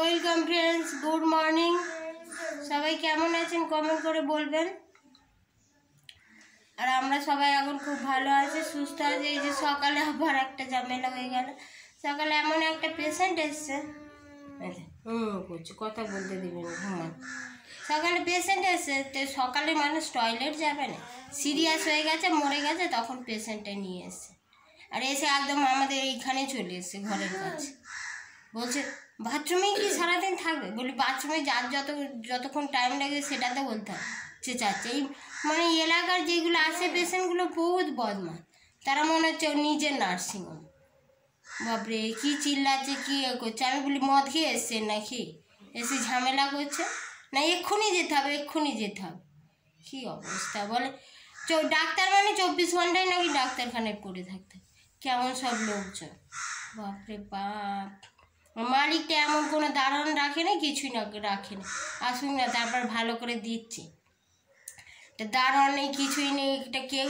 Welcome friends, good morning. সবাই কেমন আছেন কমেন্ট করে বলবেন। আর আমরা সবাই এখন খুব ভালো আছি, সুস্থ আছি। এই যে সকালে আবার একটা ঝামেলা হয়ে গেল। সকালে এমন একটা পেশেন্ট এসছে, করছে, কথা বলতে দিবেন, ঘুমান। সকালে পেশেন্ট এসছে, তো সকালে মানুষ টয়লেট যাবে না, সিরিয়াস হয়ে গেছে, মরে গেছে, তখন পেশেন্টটা নিয়ে এসছে। আর এসে একদম আমাদের এইখানে চলে এসছে, ঘরের কাছে। বলছে বাথরুমেই কি সারাদিন থাকবে? বলি বাথরুমে যার যতক্ষণ টাইম লাগে সেটা তো বলতে হবে। চেঁচাচ্ছে। এই মানে এলাকার যেগুলো আসে পেশেন্টগুলো বহুত বদমাশ, তারা মনে হচ্ছে নিজের নার্সিংহোম। বাপরে কি চিল্লাচ্ছে, কি করছে। আমি বলি মদ খেয়ে এসছে নাকি, এসে ঝামেলা করছে না, এক্ষুনি যেতে হবে, এক্ষুনি যেতে হবে। কী অবস্থা বলে। ডাক্তার মানে 24 ঘন্টায় নাকি ডাক্তারখানায় পড়ে থাকতে। কেমন সব লোকজন, বাপরে বাপ। মালিকটা এমন কোনো দারণ রাখে না, কিছুই না রাখে না। আসুন না, তারপর ভালো করে দিচ্ছে। দারণ নেই, কিছুই নেই, এটা কেউ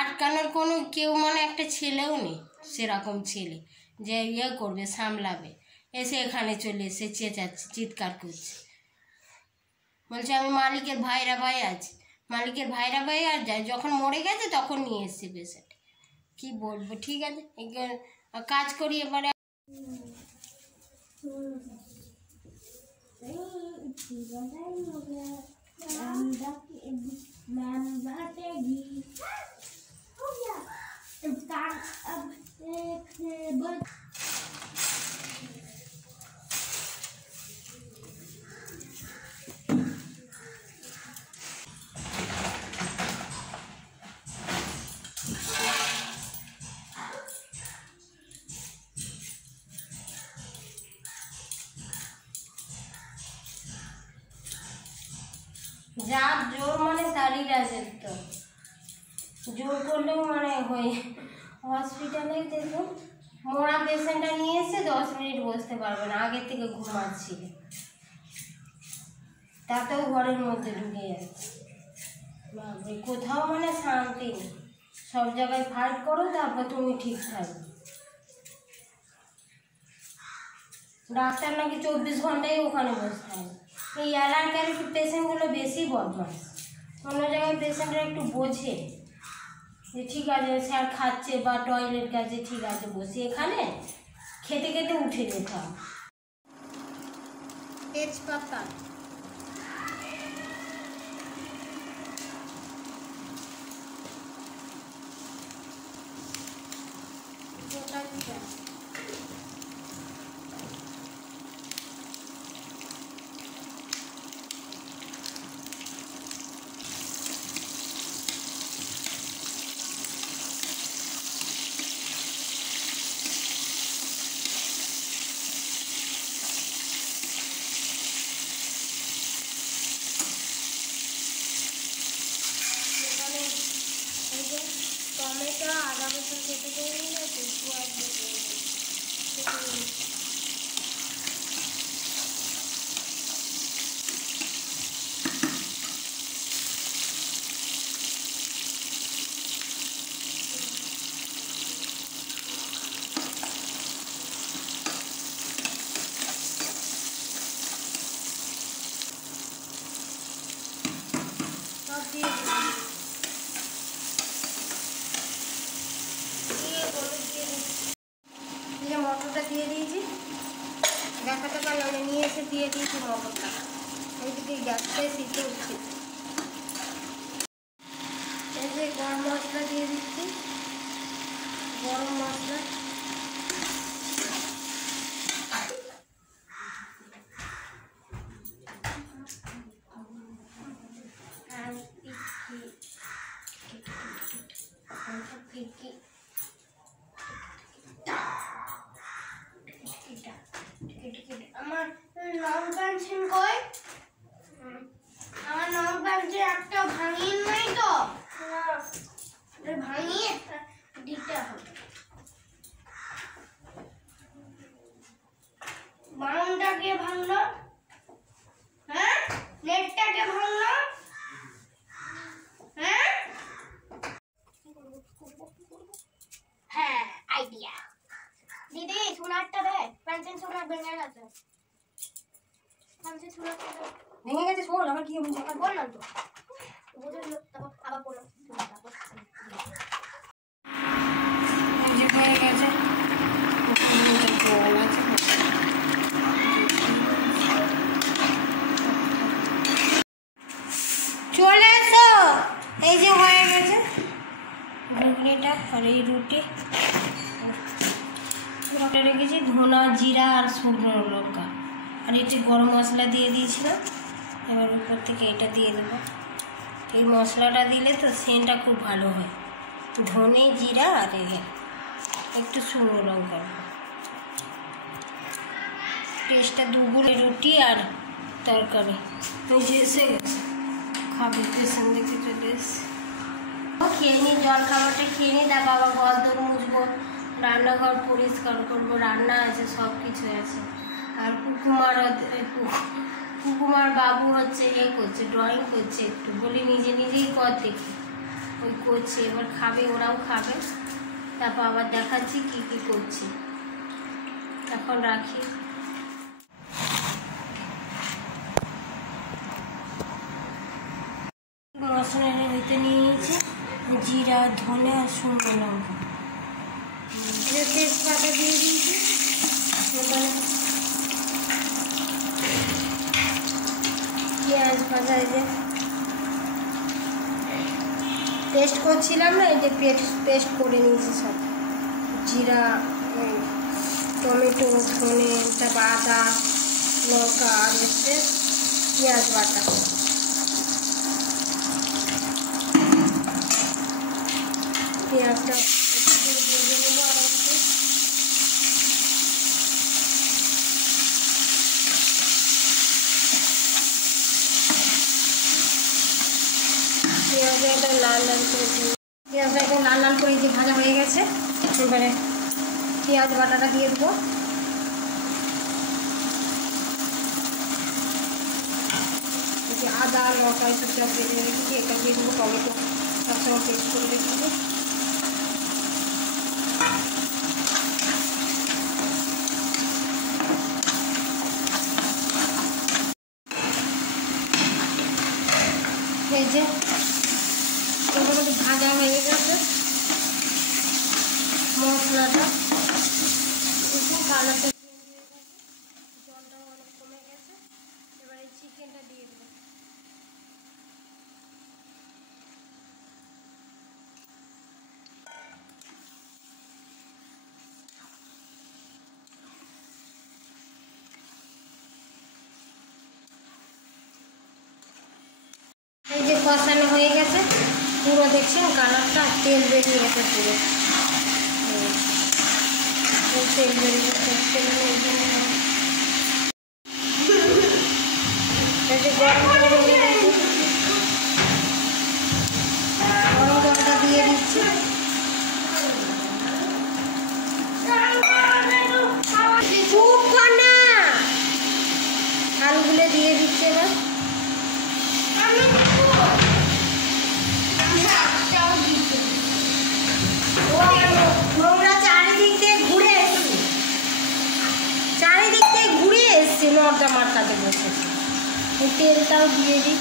আটকানোর কোনো কেউ মানে একটা ছেলেও নেই, সেরকম ছেলে যে করবে, সামলাবে। এসে এখানে চলে এসে চেঁচাচ্ছে, চিৎকার করছে। বলছে আমি মালিকের ভাইরা ভাই আছি, মালিকের ভাইরা ভাই আর যায়, যখন মরে গেছে তখন নিয়ে এসছে পেশেন্ট। কী বলবো। ঠিক আছে, কাজ করি এবারে। যার জোর মানে তারই রাজত্ব, জোর করলেও মানে হয়ে। হসপিটালে দেখুন, মরা পেশেন্টটা নিয়ে এসে 10 মিনিট বসতে পারবে না, আগের থেকে ঘুমাচ্ছিল, তাতেও ঘরের মধ্যে ঢুকে যাচ্ছে। বাপরে, কোথাও মানে শান্তি নেই। সব জায়গায় ফাইট করো, তারপর তুমি ঠিক থাকবে। ডাক্তার নাকি 24 ঘন্টাই ওখানে বসতে হবে। এই এলাকার পেশেন্টগুলো বেশি বদমাস। অন্য জায়গায় পেশেন্টরা একটু বোঝে যে ঠিক আছে স্যার খাচ্ছে বা টয়লেট গেছে, ঠিক আছে বসে, এখানে খেতে খেতে উঠে যেতে হবে। তেজপাতা, গোটা জিরা, টমেটো, আদা রসুন কেটে দিয়ে নিলে একটু আসবে। সব দিয়ে দিয়ে মটরটা দিয়ে দিয়েছি। দেখাতে পারলাম না, নিয়ে এসে দিয়ে দিয়েছি মটরটা। এইদিকে গ্যাসটাই সিদ্ধ হচ্ছে। এই যে গরম মশলা দিয়ে দিচ্ছি, গরম মশলা। আমার নন পেন্সিল কই? আমার নন পেন্সিল একটা ভাঙিয়ে নাই তো, ভাঙিয়ে দিতে হবে। বাউনটা কে ভাঙলো? হ্যাঁ, নেটটা কে ভাঙলো? হ্যাঁ হ্যাঁ, আইডিয়া। দিদি সোনারটা দে, পেন্সিল সোনার ভেঙে গেছে। ভেঙে গেছে শোন আবার কি হয়েছে বললাম তো আবার বললাম হয়ে গেছে জল আছে চলে এসো এই যে হয়ে গেছে ঘুগনিটা আর এই রুটি রেখেছি ধনা জিরা আর শুকনো লঙ্কা আর একটু গরম মশলা দিয়ে দিয়েছিলাম এবার উপর থেকে এটা দিয়ে দেবো এই মশলাটা দিলে তো সেন্টটা খুব ভালো হয় ধনে জিরা আর একটু শুকনো লঙ্কা টেস্টটা দুগুলো রুটি আর তরকারি ওই যে এসে গেছে খাবে পেছন দেখে চলে এসে খেয়ে নিই জল খাবারটা খেয়ে নিই তারপর আবার ঘর দৌড় মুছবো রান্নাঘর পরিষ্কার করবো রান্না আছে সব কিছু আছে আর কুকুমার বাবু হচ্ছে করছে ড্রয়িং করছে একটু বলি নিজে নিজেই কর দেখি ওই করছে এবার খাবে ওরাও খাবে তারপর আবার দেখাচ্ছি কি কি করছি এখন রাখি মশলাটা ভিতরে নিয়ে নিয়েছি জিরা ধনে আর শুকনো লঙ্কা তেজপাতা দিয়ে দিয়েছি পেঁয়াজ ভাজা এই যে পেস্ট করছিলাম না এই যে পেস্ট করে নিয়েছি সব জিরা টমেটো ধনে আদা লঙ্কা আর হচ্ছে পেঁয়াজ বাটা পেঁয়াজটা ভেজে নেবো আর একটু পেঁয়াজটা একদম লাল লাল করে পেঁয়াজটা একদম লাল লাল করে যে ভাজা হয়ে গেছে এবারে পেঁয়াজ বাটাটা দিয়ে দেবো আদা লঙ্কা একটু সব বেঁধে রেখেছি এটা দিয়ে দেবো টমেটো সবসময় পেস্ট করে রেখেছি এই যে মোটামুটি ভাজা হয়ে গেছে মশলাটা কালারটা জলটাও অনেক কমে গেছে এবার এই চিকেনটা দিয়ে দেবো এই যে কষানো হয়ে গেছে পুরো দেখছেন কালারটা তেল বেরিয়ে গেছে পুরো তেল বেরিয়ে গেছে গরম জলটা দিয়ে দিচ্ছি আলুগুলো দিয়ে দিচ্ছে এবার চারিদিক থেকে ঘুরে এসছি নর্দা মারটাতে বসেছি তেলটাও দিয়ে নিই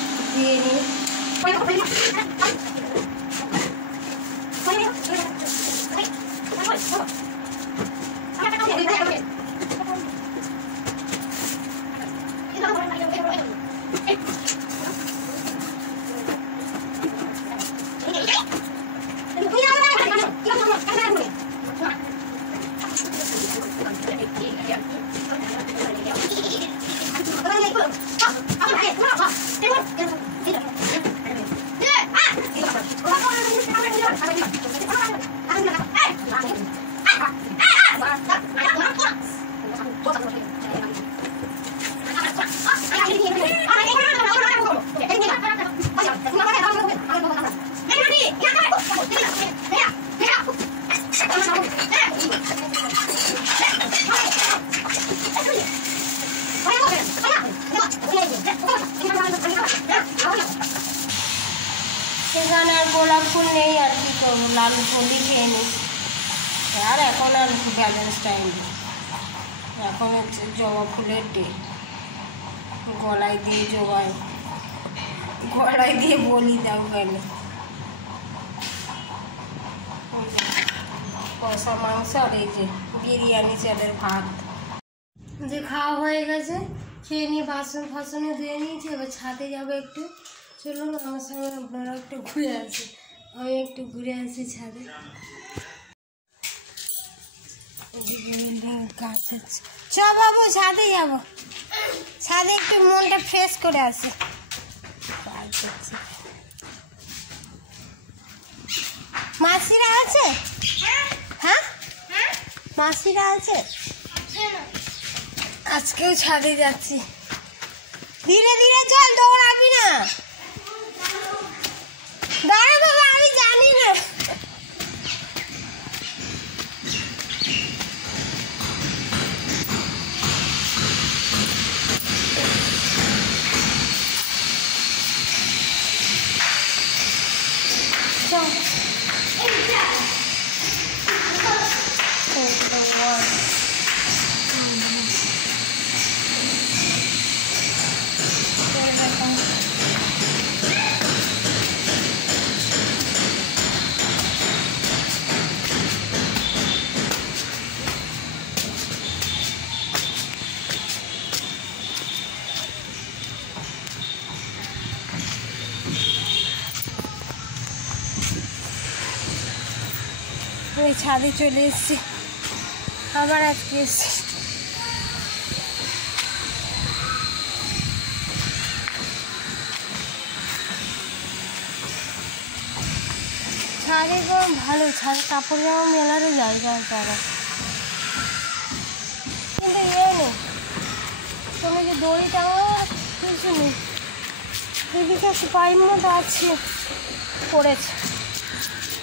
সেখানে আর গোলাপ ফুল নেই আর কি করবো লাল ফুলই খেয়ে নিই আর এখন আর ব্যালেন্স টাইম এখন হচ্ছে জবা ফুলের ডে গলায় দিয়ে জোগায়, গলায় দিয়ে বলি দাও কেন। কষা মাংস আর এই যে বিরিয়ানি চালের ভাত যে খাওয়া হয়ে গেছে, খেয়ে নিয়ে বাসন ফাসনে ধুয়ে নিয়েছি। এবার ছাদে যাবো একটু, চলুন আমার সঙ্গে আপনারা একটু ঘুরে আসি। আমি একটু ঘুরে আসি ছাদে। গাছ আছে, চ বাবু ছাদে যাবো, ছাদে একটু মনটা ফ্রেশ করে আসি। মাসিরা আছে? হ্যাঁ মাসিরা আছে? আজকেও ছাদে যাচ্ছি। ধীরে ধীরে চল, দৌড়াবি না। দাঁড়া বাবা, আমি জানি না। ওই ছাদে চলে এসছি আবার, আজকে এসছি। ছাদে তো ভালো, ছাদে কাপড় জামা মেলারও জায়গা তারা, কিন্তু নেই, তুমি যে দড়ি টাঙাও কিছু নেই। এদিকে একটু পাইপ মতো আছে,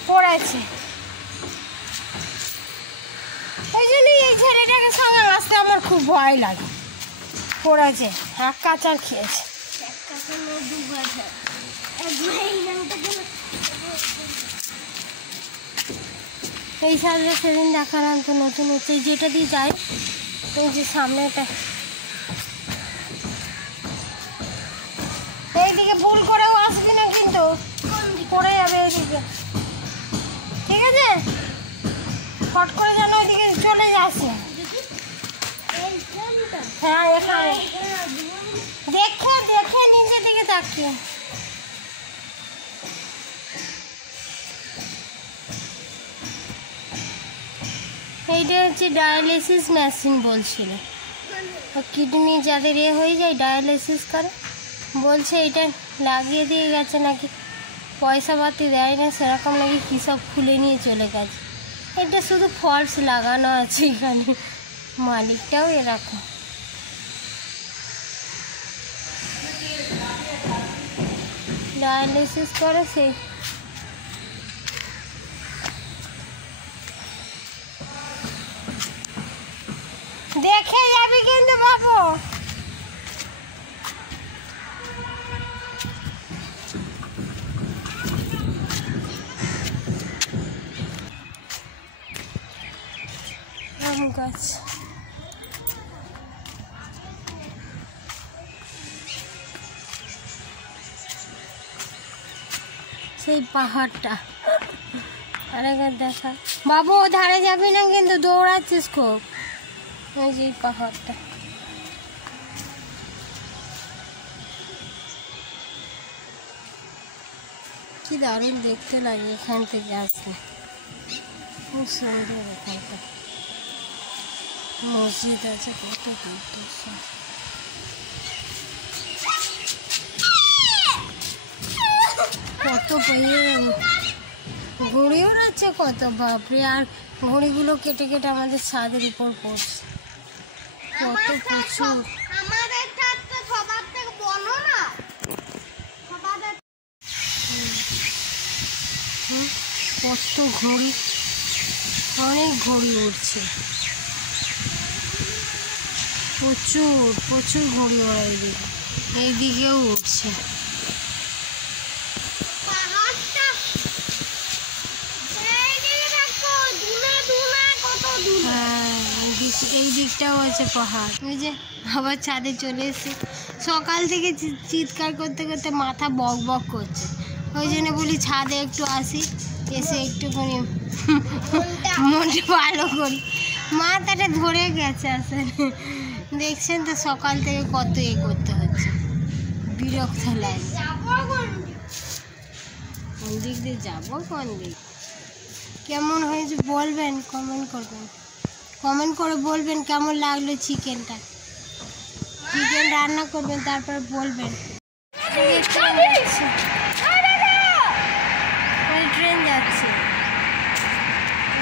পড়েছে। ওই জন্যই এই ছেলেটাকে সঙ্গে আসতে আমার খুব ভয় লাগে। পড়েছে, এক কাচার খেয়েছে। এই সাইডে সেদিন দেখালাম তো, নতুন হচ্ছে যেটা দিয়ে যায়, এই যে সামনেটা। এইদিকে ভুল করেও আসবি না কিন্তু, পড়ে যাবে এইদিকে, ঠিক আছে? ফট করে যেন ওইদিকে চলে যাস না। হ্যাঁ এখানে দেখে দেখে নিচের দিকে তাকিয়ে। এইটা হচ্ছে ডায়ালিসিস মেশিন বলছিল, কিডনি যাদের হয়ে যায় ডায়ালিসিস করে, বলছে এটা লাগিয়ে দিয়ে গেছে নাকি, পয়সা পাতি দেয় না সেরকম নাকি, কী সব খুলে নিয়ে চলে গেছে। এটা শুধু ফলস লাগানো আছে এখানে, মালিকটাও এরকম। ডায়ালিসিস করে সেই। দেখে যাবি কিন্তু বাবু। গাছ সেই পাহাড়টা আরেকবার দেখা। বাবু ও ধারে যাবি না কিন্তু, দৌড়াচ্ছিস খুব। এই যে পাহাড়টা, কি দারুণ দেখতে লাগে এখান থেকে আসলে, খুব সুন্দর। এখানটা মসজিদ আছে, কত দূর কত ঘুড়ি ওড়াচ্ছে কত, বাপরে। আর ঘুড়িগুলো কেটে কেটে আমাদের ছাদের উপর পড়ছে, কত প্রচুর। কত ঘুড়ি, অনেক ঘুড়ি উঠছে, প্রচুর প্রচুর ঘুড়ি ওড়া। এইদিকেও উঠছে। হ্যাঁ এই দিকটাও আছে পাহাড়। ওই যে আবার ছাদে চলে এসেছি। সকাল থেকে চিৎকার করতে করতে মাথা বক বক করছে, ওই জন্য বলি ছাদে একটু আসি, এসে একটুখানি মনটা ভালো করি। মাথাটা ধরে গেছে আসলে, দেখছেন তো সকাল থেকে কত করতে হচ্ছে, বিরক্ত লাগে। কোন দিক দিয়ে যাবো, কোন দিক কেমন হয়েছে বলবেন, কমেন্ট করবেন, কমেন্ট করে বলবেন কেমন লাগলো চিকেনটা। চিকেন রান্না করবেন তারপর বলবেন। ট্রেন যাচ্ছে,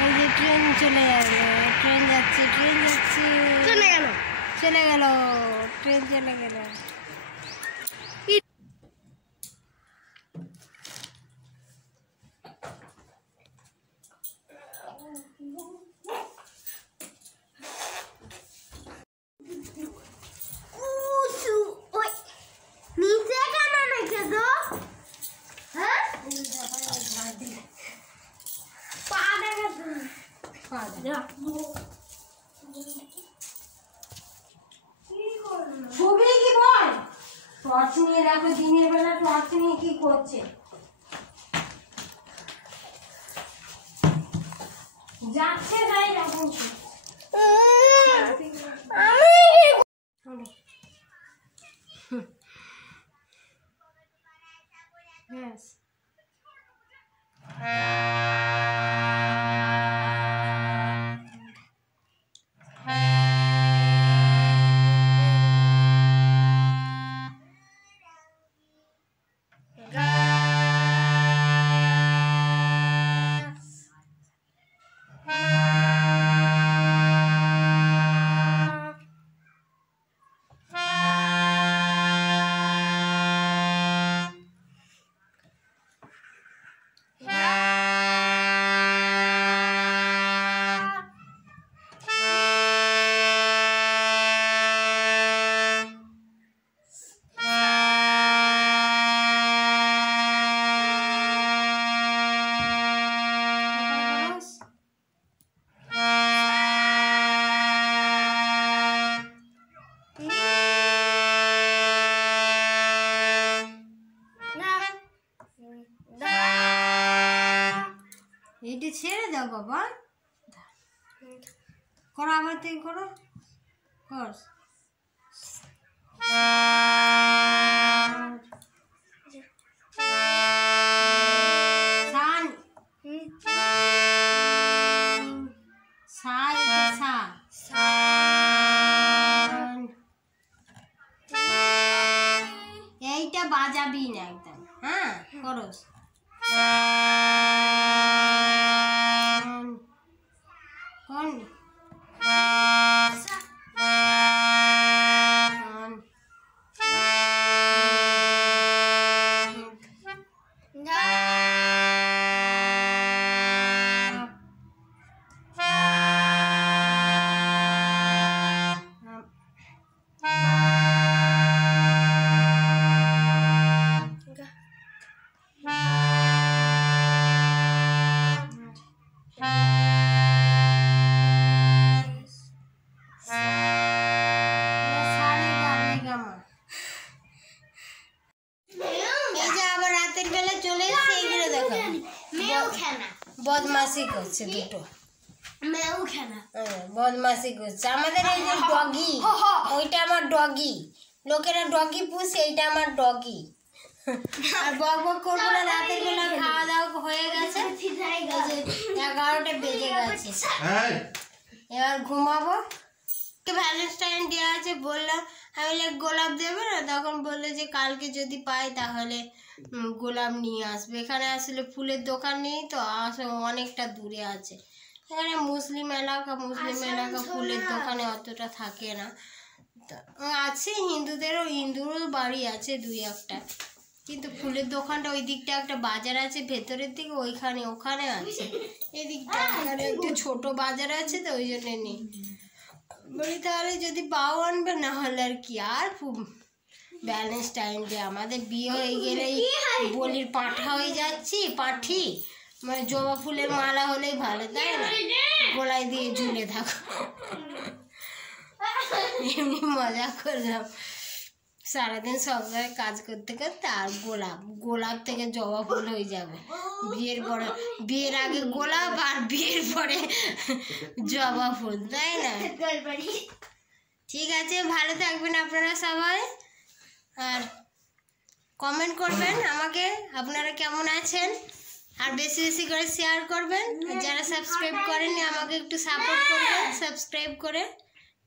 ওই যে ট্রেন চলে যাবে, ট্রেন যাচ্ছে, ট্রেন যাচ্ছে, চলে গেল, চলে গেল, ট্রেন চলে গেল। ছবি কি বল, টর্চ নিয়ে দেখো, দিনের বেলা টর্চ নিয়ে কি করছে, যাচ্ছে তাই রকম। Yes. এটা ছেড়ে দাও বাবা, করো আবার থেকে করো, কর। এইটা বাজাবি না একদম, হ্যাঁ করো। বদমাসি করছে দুটো, বদমাসি করছে। আমাদের এই যে ডগি, ওইটা আমার ডগি, লোকেরা ডগি পুষে, এইটা আমার ডগি। আর বক বক করবো না, রাতের বেলা খাওয়া দাওয়া হয়ে গেছে, 11টা বেজে গেছে, এবার ঘুমাবো। ভ্যালেন্টাইন ডে আছে, বললাম আমি গোলাপ দেবে না, তখন বললে যে কালকে যদি পাই তাহলে গোলাপ নিয়ে আসবে। এখানে আসলে ফুলের দোকান নেই তো, অনেকটা দূরে আছে, এখানে মুসলিম এলাকা, ফুলের দোকানে অতটা থাকে না, আছে হিন্দুরও বাড়ি আছে 2-1টা, কিন্তু ফুলের দোকানটা ওই দিকটা একটা বাজার আছে ভেতরের দিকে, ওখানে আছে। এদিকটা এখানে একটু ছোট বাজার আছে তো, ওই জন্য নেই। বলি তাহলে যদি পাও আনবে, না হলে আর কি। আর ভ্যালেন্টাইন ডে আমাদের বিয়ে হয়ে গেলেই বলির পাঁঠা হয়ে যাচ্ছি, পাঠি, মানে জবা ফুলের মালা হলেই ভালো, তাই না, গলায় দিয়ে ঝুলে থাকো। এমনি মজা করলাম। সারাদিন সংসারে কাজ করতে করতে আর গোলাপ থেকে জবা ফুল হয়ে যাবে। বিয়ের আগে গোলাপ আর বিয়ের পরে জবা ফুল, তাই না? ঠিক আছে, ভালো থাকবেন আপনারা সবাই, আর কমেন্ট করবেন আমাকে আপনারা কেমন আছেন, আর বেশি বেশি করে শেয়ার করবেন। আর যারা সাবস্ক্রাইব করেননি আমাকে একটু সাপোর্ট করবেন সাবস্ক্রাইব করে।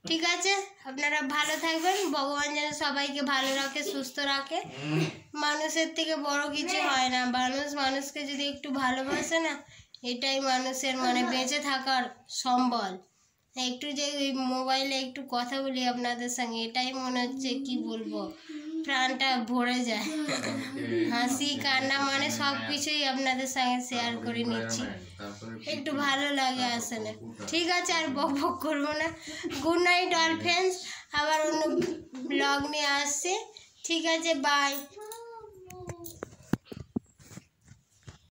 ঠিক আছে, আপনারা ভালো থাকবেন। ভগবান যেন সবাইকে ভালো রাখে, সুস্থ রাখে। মানুষের থেকে বড় কিছু হয় না। মানুষকে যদি একটু ভালোবাসে না, এটাই মানুষের মানে বেঁচে থাকার সম্বল। একটু যে ওই মোবাইলে একটু কথা বলি আপনাদের সঙ্গে, এটাই মনে হচ্ছে কি বলবো, প্রাণটা ভরে যায়। হাসি কান্না মানে সব কিছুই আপনাদের সঙ্গে শেয়ার করে নিচ্ছি, একটু ভালো লাগে আসলে। ঠিক আছে, আর বক বক করবো না। গুড নাইট অল ফ্রেন্ডস, আবার অন্য ব্লগ নিয়ে আসছি। ঠিক আছে, বাই।